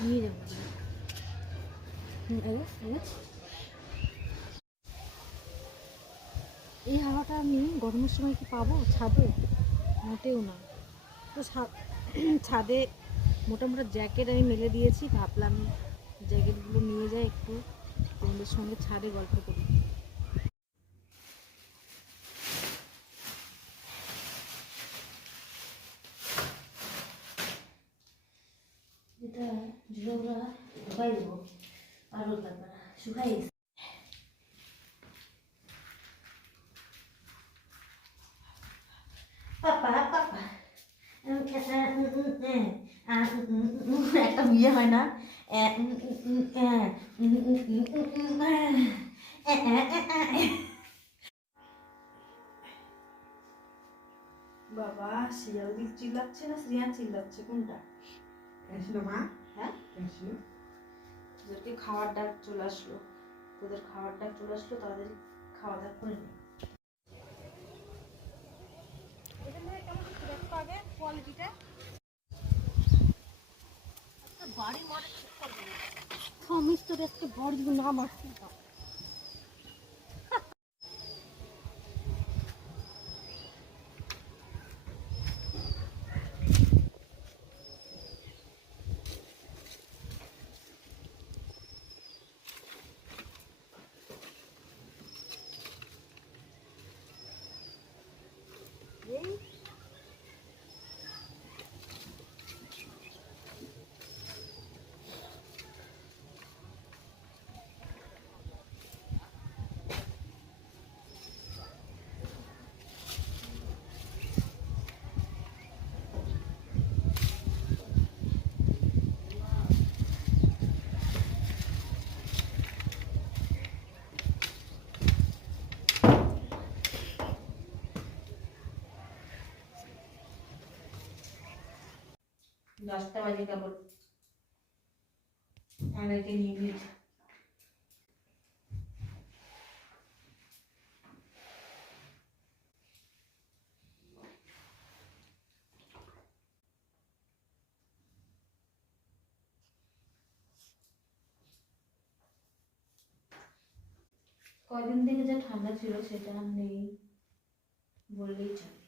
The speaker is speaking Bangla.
নিয়ে এই, হাওয়াটা আমি গরমের সময় কি পাবো? ছাদে? মোটেও না। তো ছাদে মোটা মোটা জ্যাকেট আমি মেলে দিয়েছি, ভাবলাম জ্যাকেটগুলো নিয়ে যাই একটু, তোমাদের সঙ্গে ছাদে গল্প করি। পাপা পাপা একটা বিয়ে হয় না বাবা শিয়াল দিক চিল্লাচ্ছে না শ্রিয়ান চিল্লাচ্ছে? কোনটা? কেন মা? হ্যাঁ? তোদেরকে খাওয়ার ডাক চলে আসলো। তোদের খাওয়ার ডাক চলে আসলো তাদের খাওয়া দাওয়া করে নে স্বামী তো একটা বড় নাম আসছে দশটা বাজে কেবল আমাদেরকে নিয়ে নিয়েছে কয়দিন থেকে যা ঠান্ডা ছিল সেটা নেই, বললেই চলে।